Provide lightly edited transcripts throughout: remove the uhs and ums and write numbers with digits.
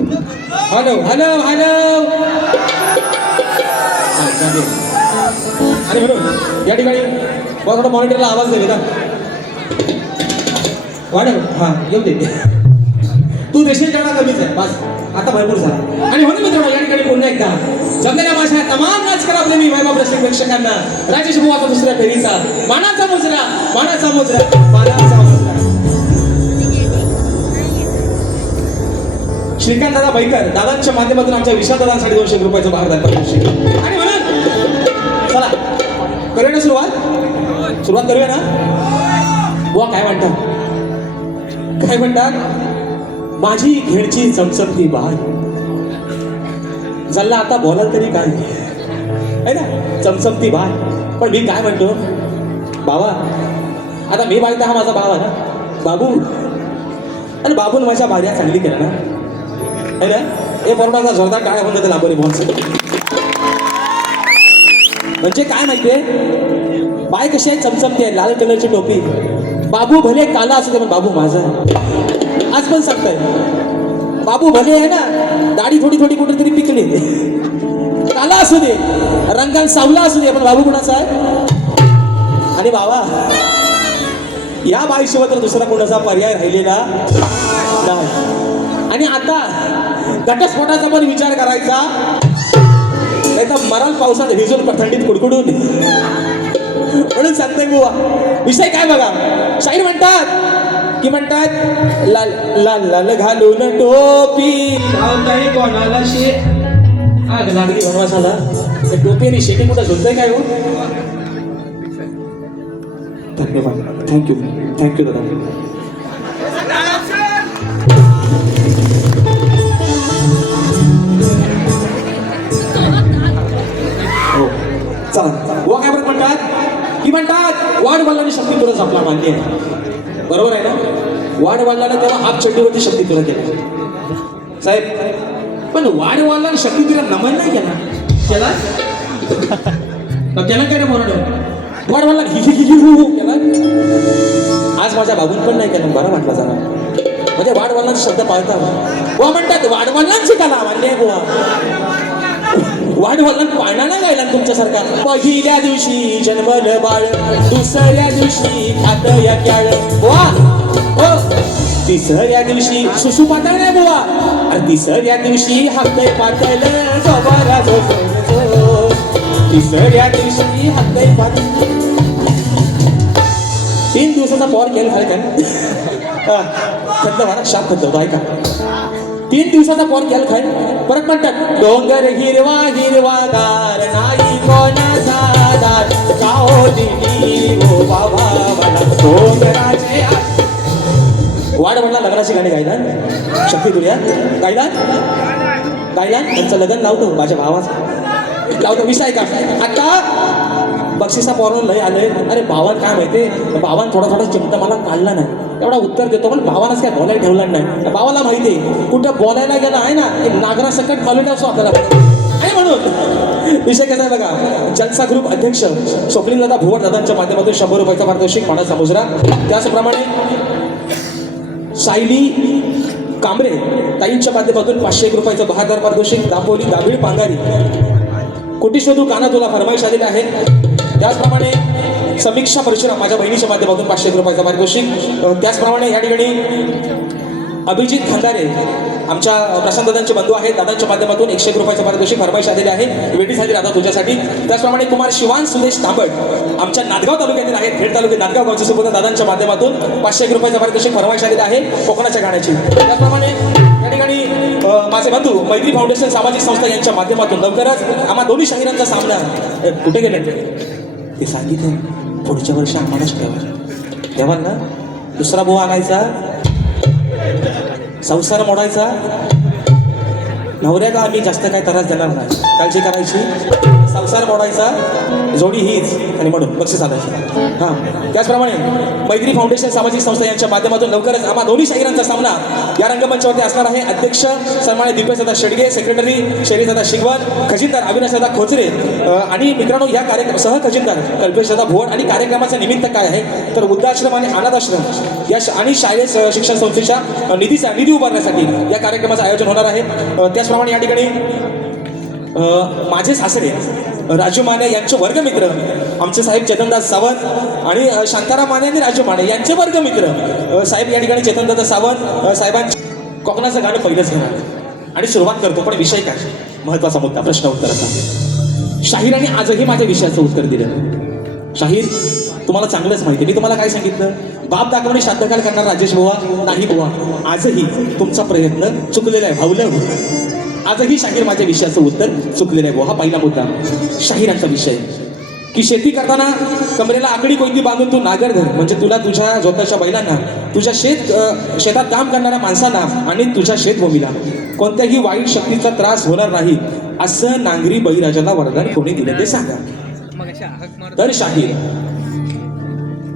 Hello hello hello. आणि म्हणून या ठिकाणी मला थोडा मॉनिटरला आवाज दे का वाढव. हा येऊ दे. तू देशील तेवढा कमीच आहे बस. आता भरपूर झाला. आणि म्हणून मित्रांनो या ठिकाणी पुन्हा एकदा जमलेल्या माझ्या तमाम राजकरा प्रेमी वैभव रसिक प्रेक्षकांना राजेश बुवाचा दुसऱ्या फेरीचा मानाचा मुजरा मानाचा मुजरा मानाचा मुजरा. श्रीकांत दादा बैकर दादांच्या माध्यमातून आमच्या विशाल दादांसाठी 200 रुपयाचं भार दाखवतो. आणि म्हणून चला करूया ना सुरुवात करूया ना. बुवा काय म्हणतात काय म्हणतात माझी घेडची चमचमती बाय जल्ला आता बोलाल तरी काय आहे ना चमचमती बाय. पण मी काय म्हणतो बाबा आता मी बायता हा माझा भाव आहे ना बाबू. आणि बाबून माझ्या भार्या चांगली केला ना है ना. हे पोरडाचा जोरदार टाळ्या होऊन जाते लांबरी बॉन्स. म्हणजे काय माहितीये बाय कशी आहे चमचमती आहे लाल कलरची टोपी. बाबू भले काला असू दे पण बाबू माझा आज पण सांगताय. बाबू भले आहे ना दाढी थोडी थोडी कुठेतरी पिकली काला असू दे रंगान सावला असू दे पण बाबू कुणाचा आहे. आणि बाबा या बाईशिवाय तर दुसरा कोणाचा पर्याय राहिलेला नाही. आणि आता घटस्फोटाचा पण विचार करायचा नाही तर मराल पावसात भिजून थंडीत कुडकुडून. म्हणून सांगते बुवा विषय काय बघा. शाहीर म्हणतात की म्हणतात लाल लाल लाल घालून टोपी कोणाला शे आग लागली वनवासाला. टोपी आणि शेती कुठं झुलतंय काय हो. धन्यवाद थँक्यू दादा. चला व काय म्हणतात की म्हणतात वाढ वडिलांनी शक्ती तुला आपला मान्य आहे बरोबर आहे ना. वाढ वडिलांना तेव्हा हात चड्डीवरती शक्ती तुला केली साहेब. पण वाढ वडिलांनी शक्ती तिला नमन नाही केला केला केला काय रे म्हणून वाढ वडिला केला. आज माझ्या बाबून पण नाही केलं बरं वाटलं जरा. म्हणजे वाढ वडिलांचे शब्द पाळता व म्हणतात वाढ वडिलांची कला मान्य आहे बुवा. वाढ वडिलांना पाळणा नाही गायला तुमच्यासारखा. पहिल्या दिवशी जन्मल बाळ दुसऱ्या दिवशी खात या क्याळ बुवा हो. तिसऱ्या दिवशी सुसू पातळ नाही बुवा. आणि तिसऱ्या दिवशी हात पातळ जोबारा जो. तिसऱ्या दिवशी हात पातळ 3 दिवसाचा पॉर केला खाय काय खद्द वारा शाप खद्द होता ऐका. 3 दिवसाचा पॉर केला खाय परत म्हणतात डोंगर हिरवा हिरवा गार नाही कोणाचा दार काहो दिली ओ बाबा मला डोंगराचे. वाढ म्हणला लग्नाची गाणी गायला शक्ती तुझ्या गायला त्यांचं लग्न लावतो माझ्या भावाचं लावतो. विषय का आता बक्षिसा पॉरून लय आलंय. अरे भावान काय माहितीये भावान थोडा चिमटा मला काढला नाही एवढा उत्तर देतो पण भावानच काय बोलायला ठेवलं नाही. भावाला माहितीये कुठं बोलायला गेला आहे ना नागरा सकट खालून असो आपल्याला. आणि म्हणून विषय कसा आहे बघा. जलसा ग्रुप अध्यक्ष स्वप्नील दादा भुवट दादांच्या माध्यमातून 100 रुपयाचा पारितोषिक मानाचा मुजरा. त्याचप्रमाणे सायली कांबरे ताईंच्या माध्यमातून 501 रुपयाचं 72 पारितोषिक. दापोली दाभिळ पांगारी कोटीशोधू काना तुला फरमाईश आलेले आहेत. त्याचप्रमाणे समीक्षा परशुराम माझ्या बहिणीच्या माध्यमातून 501 रुपयाचं पारितोषिक. त्याचप्रमाणे या ठिकाणी अभिजित खंदारे आमच्या प्रशांत दादांचे बंधू आहेत दादांच्या माध्यमातून 101 रुपयाचं पारितोषिक फरमाईश आलेले आहे. वेटी झाली दादा तुझ्यासाठी. त्याचप्रमाणे कुमार शिवान सुदेश तांबट आमच्या नांदगाव तालुक्यातील आहेत खेड तालुक्यात नांदगाव गावचे सुद्धा दादांच्या माध्यमातून 501 रुपयाचं पारितोषिक फरमाईश आलेले आहे कोकणाच्या गाण्याची. त्याचप्रमाणे या ठिकाणी माझे बंधू मैत्री फाउंडेशन सामाजिक संस्था यांच्या माध्यमातून लवकरच आम्हा दोन्ही शाहिरांचा सामना कुठे गेले ते सांगितले. पुढच्या वर्षी आम्हालाच ठेवाल ना. दुसरा बुवा आणायचा संसार मोडायचा नवऱ्याला आम्ही जास्त काय त्रास देणार नाही. काळजी करायची, संसार मोडायचा, जोडी हीच आणि म्हणून बक्षीस आणायचं. हां, त्याचप्रमाणे मैत्री फाउंडेशन सामाजिक संस्था यांच्या माध्यमातून लवकरच आम्हा दोन्ही शाहिरांचा सामना या रंगमंचावरती असणार आहे. अध्यक्ष सन्मानित दिपेशदादा शेडगे, सेक्रेटरी शैलीदादा शिगवण, खजिनदार अविनाशदादा खोचरे आणि मित्रांनो या कार्यक्रम सह खजिनदार कल्पेशदादा भोड. आणि कार्यक्रमाचं निमित्त काय आहे तर वृद्धाश्रम आणि अनाथ आश्रम या आणि शालेय शिक्षण संस्थेच्या निधी उभारण्यासाठी या कार्यक्रमाचं आयोजन होणार आहे. त्याचप्रमाणे या ठिकाणी माझे सासरे राजू माने यांचे वर्गमित्र आमचे साहेब चेतनदास सावंत आणि शांताराम माने आणि राजू माने यांचे वर्गमित्र साहेब या ठिकाणी चेतनदास सावंत साहेबांचे कोकणाचं गाणं पहिलंच घेणार आणि सुरुवात करतो. पण विषय काय महत्वाचा मुद्दा प्रश्न उत्तराचा. शाहीरांनी आजही माझ्या विषयाचं उत्तर दिलं. शाहीर तुम्हाला चांगलंच माहिती, मी तुम्हाला काय सांगितलं, बाप दाखवणे श्राद्धकाल करणार राजेश बुवा नाही बुवा. आजही तुमचा प्रयत्न चुकलेला आहे, भावलं. आजही शाहीर माझ्या विषयाचं उत्तर चुकलेलं आहे बुवा. हा पहिला मुद्दा शाहिरांचा विषय की शेती करताना कमरेला आकडी कोयती बांधून तू नागर धर, म्हणजे तुला तुझ्या जोताच्या बैलांना, तुझ्या शेतात काम करणाऱ्या माणसांना आणि तुझ्या शेतभूमीला कोणत्याही वाईट शक्तीचा त्रास होणार नाही असं नांगरी बळीराजाला वरदान कोणी दिलं ते सांगा. तर शाहीर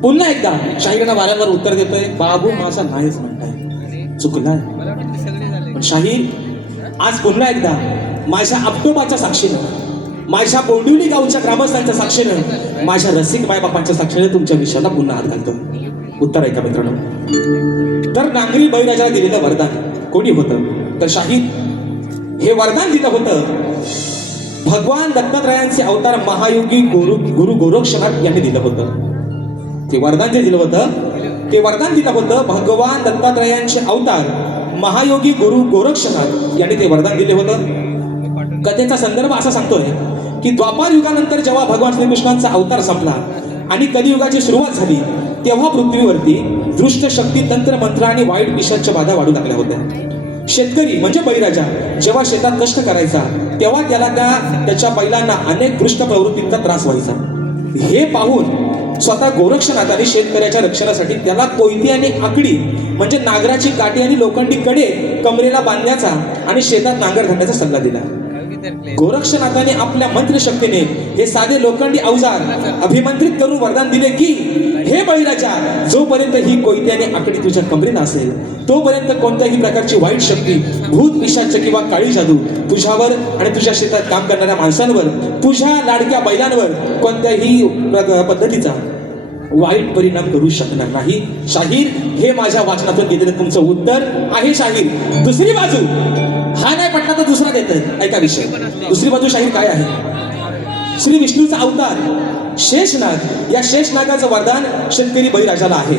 पुन्हा एकदा शाहिरांना वारंवार उत्तर देतोय, बाबू माझा नाहीच म्हणताय, चुकलाय. पण शाहीर आज पुन्हा एकदा माझ्या आपटोबाच्या साक्षीनं, माझ्या बोंडिवली गावच्या ग्रामस्थांच्या साक्षीनं, माझ्या रसिक मायबापांच्या साक्षीनं तुमच्या विषयाला पुन्हा हात घालतो. उत्तर आहे का मित्रांनो? तर नांगरी बळीराजाला दिलेलं वरदान कोणी होतं तर शाहीर हे वरदान दिलं होतं भगवान दत्तात्रयांचे अवतार महायोगी गुरु गोरक्षनाथ यांनी दिलं होतं. ते वरदान जे दिलं होतं ते वरदान दिलं होतं भगवान दत्तात्रयांचे अवतार महायोगी गुरु गोरक्षनाथ यांनी ते वरदान दिले होतं. कथेचा संदर्भ असा सांगतोय की द्वापार युगानंतर जेव्हा भगवान श्रीकृष्णांचा अवतार संपला आणि कलियुगाची सुरुवात झाली तेव्हा पृथ्वीवरती दृष्ट शक्ती, तंत्र मंत्र आणि वाईट पिशाच्या बाधा वाढू लागल्या होत्या. शेतकरी म्हणजे बळीराजा जेव्हा शेतात कष्ट करायचा तेव्हा त्याला त्याच्या बैलांना अनेक दृष्ट प्रवृत्तींचा त्रास व्हायचा. हे पाहून स्वतः गोरक्षनाथाने शेतकऱ्याच्या रक्षणासाठी त्याला कोयती आणि आकडी म्हणजे नांगराची काठी आणि लोखंडी कडे कमरेला बांधण्याचा आणि शेतात नांगर घालण्याचा सल्ला दिला. गोरक्षनाथाने आपल्या मंत्रशक्तीने हे साधे लोखंडी अवजार अभिमंत्रित करून वरदान दिले की हे बळीराजा, जोपर्यंत ही कोयती आणि आकडी तुझ्या कमरेला असेल तोपर्यंत कोणत्याही प्रकारची वाईट शक्ती, भूत पिशाच किंवा काळी जादू तुझ्यावर आणि तुझ्या शेतात काम करणाऱ्या माणसांवर, तुझ्या लाडक्या बैलांवर कोणत्याही पद्धतीचा वाईट परिणाम करू शकणार नाही. शाहीर हे माझ्या वाचनातून घेतलेलं तुमचं उत्तर आहे. शाहीर दुसरी बाजू हा नाही पटला तर दुसरा देत ऐका विषय. दुसरी बाजू शाहीर काय आहे? श्री विष्णूचा अवतार शेषनाग, या शेषनागाचं वरदान शेतकरी बळीराजाला आहे.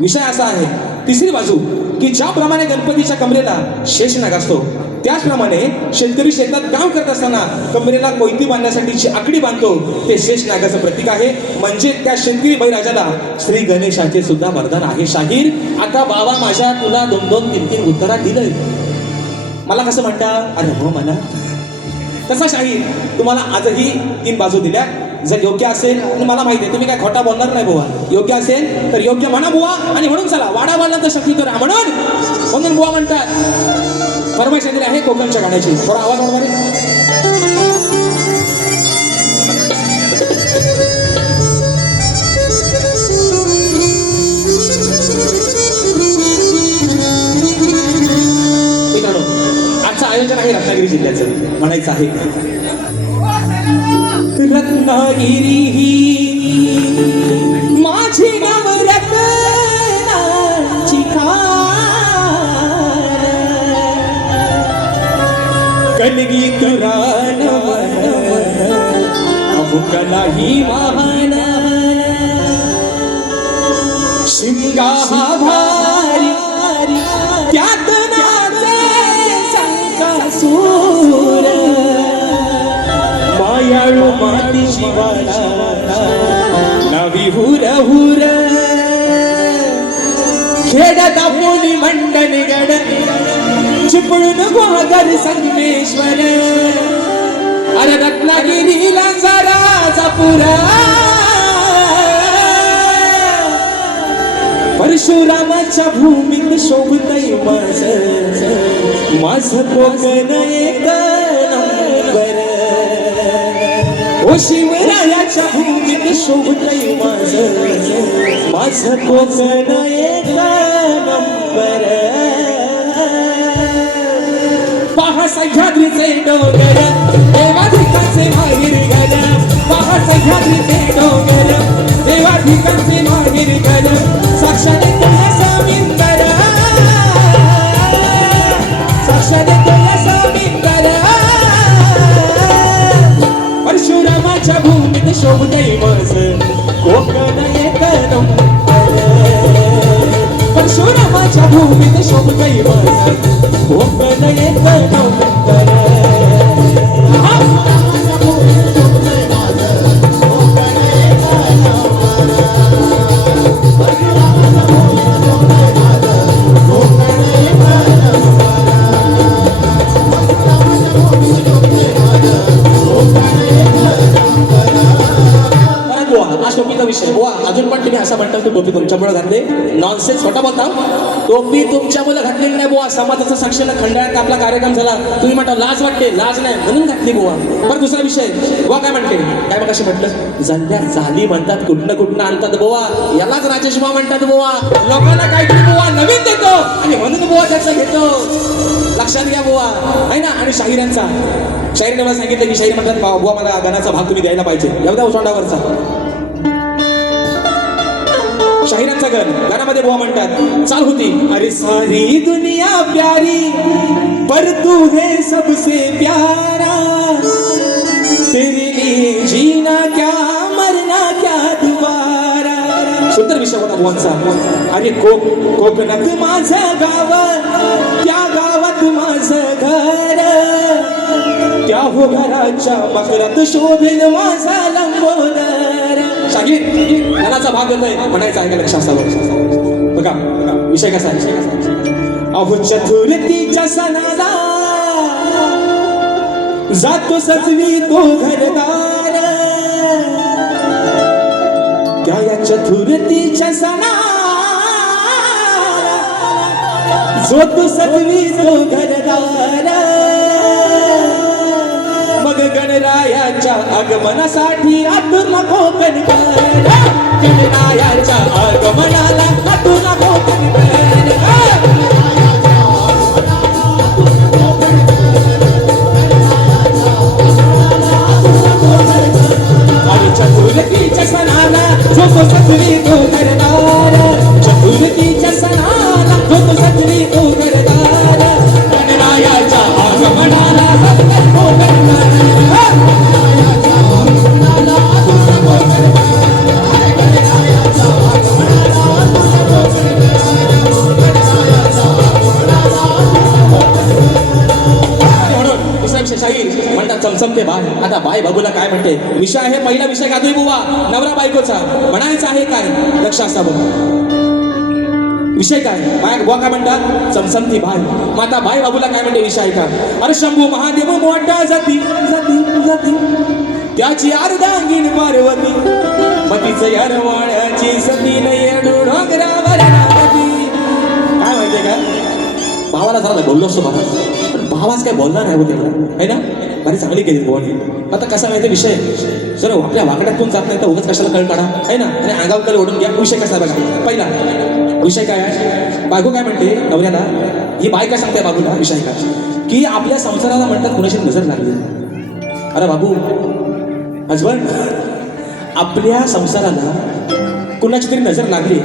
विषय असा आहे तिसरी बाजू की ज्याप्रमाणे गणपतीच्या कमरेला शेषनाग असतो त्याचप्रमाणे शेतकरी शेतात काम करत असताना कमरेला कोयती बांधण्यासाठीची आकडी बांधतो, ते शेषनागाचं प्रतीक आहे. म्हणजे त्या शेतकरी बळीराजाला श्री गणेशाचे सुद्धा वरदान आहे. शाहीर आता बाबा माझ्या तुला 2-2, 3-3 उत्तरात दिलंय. मला कसं म्हणता? अरे हो म्हणा. तसा शाहीर तुम्हाला आजही 3 बाजू दिल्या. जर योग्य असेल तर मला माहिती आहे तुम्ही काय खोटा बोलणार नाही बुवा. योग्य असेल तर योग्य म्हणा बुवा आणि म्हणून चला वाडा बोलला तर शक्ती तर म्हणून बुवा म्हणतात. फरमाईश दिली आहे कोकणच्या गाण्याची. थोडा आवाज वाढवा रे. मित्रांनो आजचं आयोजन आहे रत्नागिरी जिल्ह्याचं. म्हणायचं आहे रत्नागिरी ही माझी गाव रत्नाची खान, कलगी तुरान अबुकलाही महान, शिमगा हा भारी त्यात नाचे संकासूर, मायाळू माती शिवाला नवी हुर हुर, खेडता पोली मंडन गड चिपळून गोगर संगमेश्वर, अरे रत्नागिरीला जरा जपुरा, परशुरामाच्या भूमीत शोभतय माझ माझं कोकण एक नंबर ओ शिवरायाच्या भूमीत शोभतय माझं कोकण एक नंबर पहा सह्याद्रीचे डोंगर देवाधिकाचे माहेर घर पहा सह्याद्रीचे डोंगर देवाधिकाचे माहेर घर साक्षात तुझ्या समिंदर साक्षात तुझ्या समिंदर परशुरामाच्या भूमीत शोभतय माझं कोकण एक नंबर परशुरामाच्या भूमीत शोभतय माझं कोकण एक नंबर विषय बुवा अजून पण तुम्ही असं म्हणता टोपी तुमच्यामुळे घातले नॉनसेन्स खोटा बोलता टोपी तुमच्यामुळे घातलेली नाही बुवा समाजाचं साक्षीला खंडाळ्यात आपला कार्यक्रम झाला तुम्ही म्हणता लाज वाटते लाज नाही म्हणून घातली बुवा पण दुसरा विषय बुवा काय म्हणते काय मग अशी म्हटलं जल्ल्या झाली म्हणतात कुठनं आणतात बुवा यालाच राजेश बुवा म्हणतात बुवा लोकांना काहीतरी बुवा नवीन देतो आणि म्हणून बुवा त्याचं घेतो लक्षात घ्या बुवा आहे ना आणि शाहिरांचा शाहिरीने मला सांगितलं की शाहीर म्हणतात बुवा मला गाण्याचा भाग तुम्ही द्यायला पाहिजे एवढ्या उसांडावरचा शाहिरांचा गाण्यामध्ये बुवा म्हणतात चाल होती अरे सारी दुनिया प्यारी पर तू है सबसे प्यारा तेरे लिए जीना क्या मरना क्या दोबारा सुंदर विषय होता बुवांचा अरे कोकणात माझं गाव त्या गावात माझं घर त्या हो घराच्या मकरात शोभेल माझा लंबोदर शाहीर गाण्याचा भाग येतोय म्हणायचं आहे का लक्ष असावं बघा विषय कसा आहे अहो चतुर्थीच्या सणाला जातो सजवी तो घरदार त्या या चतुर्थीच्या सणाला जो तो सजवी तो घरदार मग गणरायाच्या आगमनासाठी आतुरला कोकण कर गणरायाच्या आगमनाला आतुरला कोकण कर आणि चतुर्थीच्या सणाला जो तो सजवी तो घरदार चतुर्थीच्या सणाला जो तो सजवी तो घरदार गणरायाच्या आगमनाला कोकण कर म्हणतात चमचमते बाय आता बाय बाबूला काय म्हणते विषय आहे पहिला विषय गातोय बुवा नवरा बायकोचा म्हणायचं आहे काय लक्ष असावं विषय काय बाय बुवा काय म्हणतात चमचमती बाय माता बाय बाबूला काय म्हणते विषय का अरे शंभू महादेव मोठा जाती जाती जाती त्याची अर्धांगीण पार्वती मतीचं यारवाण्याची सती डोंगरावर काय माहितीये का भावाला झाला बोललो असतो पण भावाच काय बोलणार नाही होते आहे ना भारी चांगली केली बोलली आता कसा माहिती विषय सर आपल्या वाकड्यातून जात नाही तर उगाच कशाला कळ काढा आहे ना आणि अंगावर ओढून घ्या विषय कसा बघा पहिला विषय काय आहे बायको काय म्हणते नवऱ्याला ही बायका सांगते बाबूला विषय काय की आपल्या संसाराला म्हणतात कुणाची नजर लागली अरे बाबू हजबंड आपल्या संसाराला कुणाची तरी नजर लागली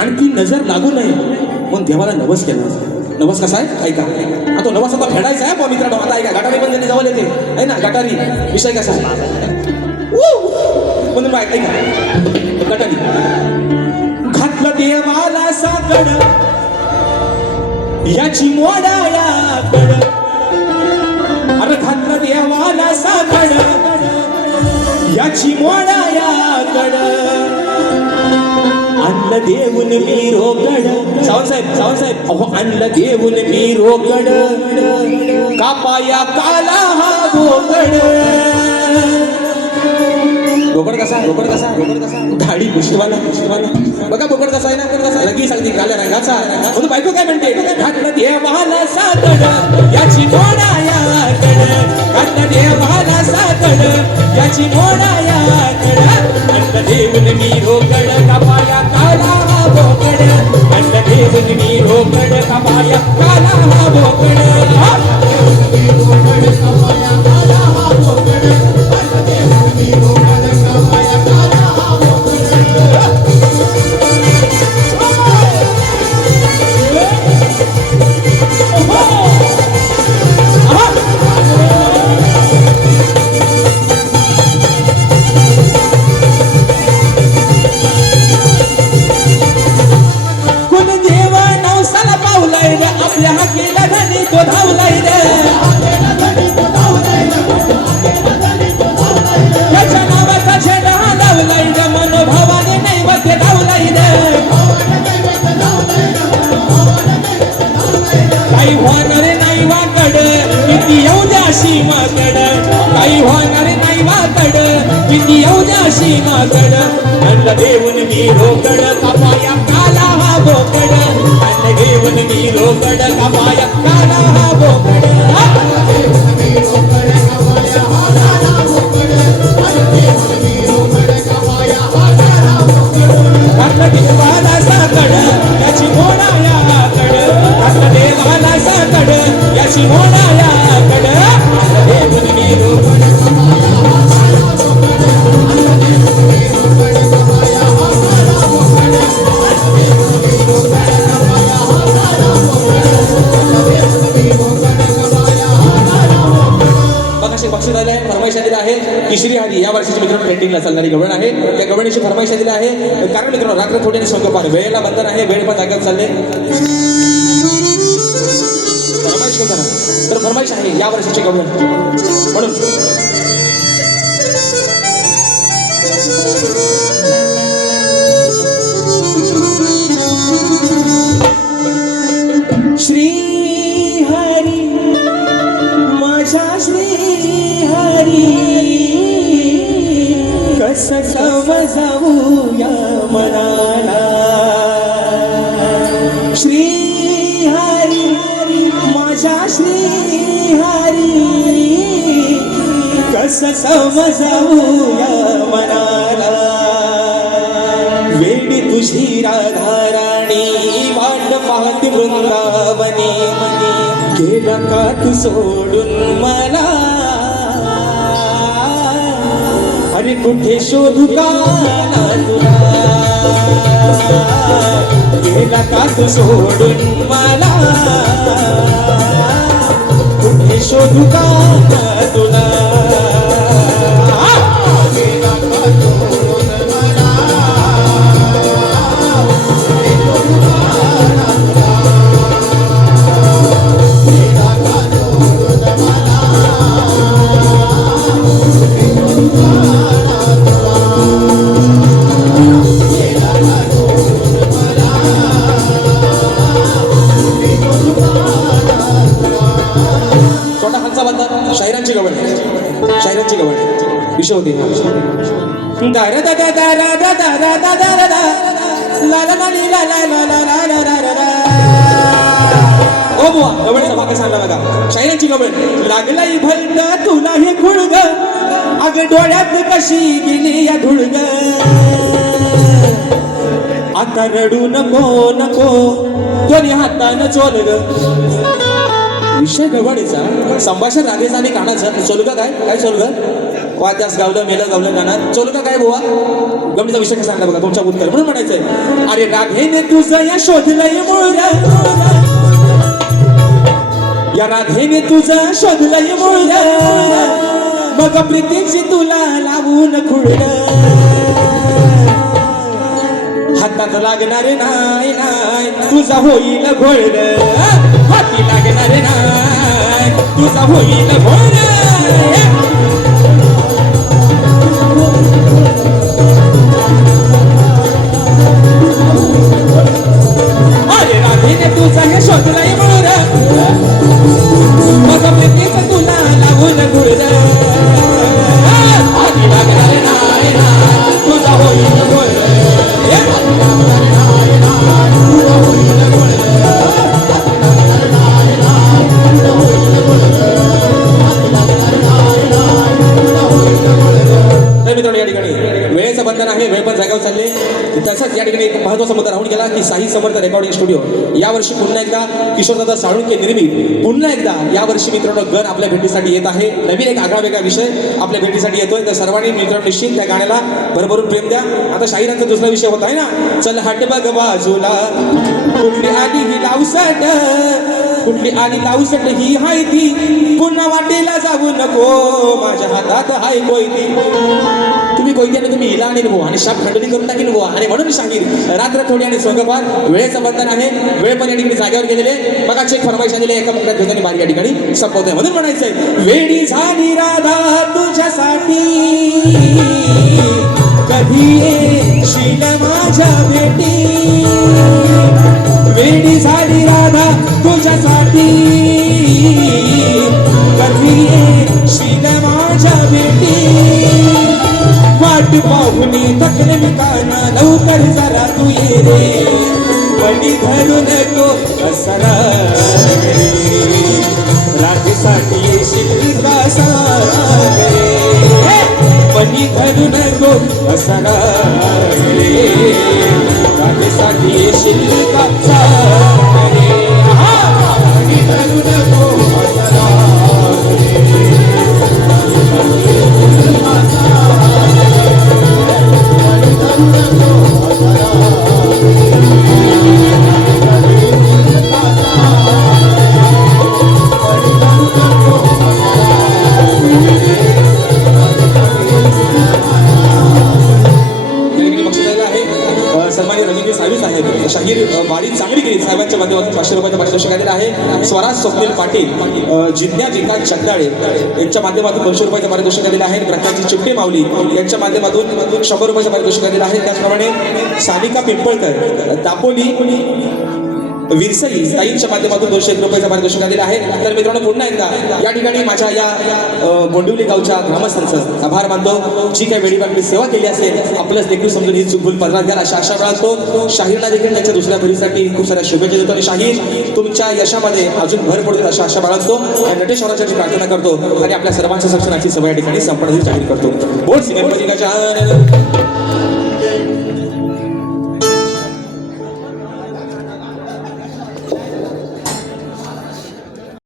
आणि ती नजर लागू नये म्हणून देवाला नवस केला नवस कसा आहे ऐका तो नवस आता फेडायचा आहे मित्रांनो आता ऐका गटारी पण त्यांनी जवळ येते आहे ना गटारी विषय कसा आहे म्हणून ऐका गटारी घातलं देवाला साकड याची मोडायाकड अरे घातलं देवाला साकड याची मोडायाकड आणलं देऊन मी रोकड सावंतसाहेब अहो आणलं देऊन मी रोकड कापाया काला हा गोकड बोकड कसा गाडी पुष्टवाला बघा बोकड कसा आहे ना लगेच अगदी काल्या रंगाचा म्हणून बायको काय म्हणते घातलं देवाला साकड याची मोडायाकड घातलं देवाला साकड याची मोडायाकड अंड देऊन मी रोकड कपाया काला हा बोकड अंड देऊन मी रोकड कपाया काला हा बोकड आपल्या हाकेला धनी तो धावलाय रे त्याच्या नावाचा झेंडा लावलाय रे मनोभावाने नैवेद्य धावलाय रे काही होणार नाही वाकड किती येऊ द्या सीमाकड काही होणार नाही वाकड किती येऊ द्या सीमाकड अंड देऊन मी रोकड कपाया काला हा बोकड अंड देऊन मी रोकड कपाया काला हा बोकड घातलं देवाला साकड याची मोडायाकड घातलं देवाला साकड याची मोडायाकड अंड देऊन मी रोकड बक्षीस आले आहे फरमाईश आलेली आहे किशोरी हरी या वर्षीची मित्रांनो ट्रेंडिंगला चालणारी गवळण आहे त्या गवळणीची फरमाईश आलेली आहे कारण मित्रांनो रात्र थोडे शंकपार वेळेला बंधन आहे वेळ पण जागेवर चालले फरमाईश करताना तर फरमाईश आहे या वर्षीची गवळण म्हणून श्री हरी माझ्या श्री कस समजावू या मनाला श्री हरी माझ्या श्री हरी कस समजावू या मनाला वेडी तुझी राधाराणी वाट पाहती वृंदावनी गेला का तू सोडून मला अरे कुठे शोधू का तुला गेला का तू सोडून मला कुठे शोधू का तुला शायरांची गवळ विषय होती ओ बुवा गवळीचा भाग सांगला बघा शायरांची गवळ लागलाई भलत तुला हे खुळग अग डोळ्यात कशी गेली या धुळग आता रडू नको नको दोन्ही हातानं चोलग विषय गवळीचा संभाषण रागेचा आणि गाण्याचं चोलगा काय चोलगा वाद्यास गावलं मेलं गावलं गाणं चोलगा काय बुवा गमणीचा विषय काय सांगला बघा तुमच्या उत्तर म्हणून म्हणायचंय अरे राधेने तुझं या शोधलंय मूळ या राधेने तुझं शोधलंय मूळ मग प्रीतीची तुला लावून खुळलं हातात लागणारे नाही नाही तुझा होईल घोळ हाती लागणारे नाही तुझा होईल घोळ अरे राधेने तुझा हे शोधलंय मूळ मग प्रीतीच तुला लावून घोळ हाती लागणारे नाही तसंच या ठिकाणी एक महत्त्वाचा मुद्दा राहून गेला की साई समर्थ रेकॉर्डिंग स्टुडिओ यावर्षी पुन्हा एकदा किशोरदादा साळुंके निर्मित पुन्हा एकदा यावर्षी मित्रांनो गण आपल्या भेटीसाठी येत आहे. नवीन एक आगळा वेगळा विषय आपल्या भेटीसाठी येतोय. तर सर्वांनी मित्रांनो निश्चित त्या गाण्याला भरभरून प्रेम द्या. आता शाहिरांचा दुसरा विषय होता आहे ना, चल हट बघ बाजूला कुठली आली ही लावसट, कुठली आली लावसट ही हाय ती, पुन्हा वाटेला जाऊ नको माझ्या हातात हाय कोयती. तुम्ही कोयत्याने तुम्ही हिला आणि नको आणि शाप खंडणी करून टाकील नको. आणि म्हणून शाहीर रात्र थोडी आणि सोंगपार वेळेचं बंधन आहे. वेळ पण या ठिकाणी जागेवर गेलेले बघा चेक फरमाईश आलेले एका मुखात घेताना बारी या ठिकाणी संपवतोय. म्हणून म्हणायचंय वेडी झाली राधा तुझ्यासाठी, कधी येशील माझ्या भेटी, वेडी झाली राधा तुझ्यासाठी, कधी येशील माझ्या भेटी, वाट पाहुणी थकले मी काना लवकर जरा तू ये रे, वडी धरू नको असरा रे, रात्रीसाठी येशील का सारे, वडी धरू नको असरा रे, रात्रीसाठी येशील का सारे, वडी धरू नको असरा रे. सन्माननीय रवींद्र साहेब आहेत. शाहीर वाडी चांगली केली साहेबांच्या माध्यमातून 500 रुपयाचं पारितोषिक आलेलं आहे. स्वराज स्वप्नील पाटील, जिज्ञा विकास जगदाळे यांच्या माध्यमातून 200 रुपयाचं पारितोषिक आलेलं आहे. प्रकाशजी चिपटे माऊली यांच्या माध्यमातून 100 रुपयाचं पारितोषिक आलेलं आहे. त्याचप्रमाणे सानिका पिंपळकर दापोली विरसई ताईंच्या माध्यमातून 201 रुपयाचं पारितोषिक आलेलं आहे. तर मित्रांनो पुन्हा एकदा या ठिकाणी माझ्या या गोंडिवली गावच्या ग्रामस्थांचं आभार मानतो. जी काही वेळी आपली सेवा केली असेल आपलंच देखील समजून ही चूक पदरात घ्या अशा आशा बाळगतो. शाहीरला देखील त्यांच्या दुसऱ्या भरीसाठी खूप साऱ्या शुभेच्छा देतो आणि शाहीर तुमच्या यशामध्ये अजून भर पडतील अशा आशा बाळगतो आणि नटेश्वराची प्रार्थना करतो आणि आपल्या सर्वांच्या सक्षणाची सभा या ठिकाणी संपन्न जाहीर करतो. बोल श्री गणपती गजानन.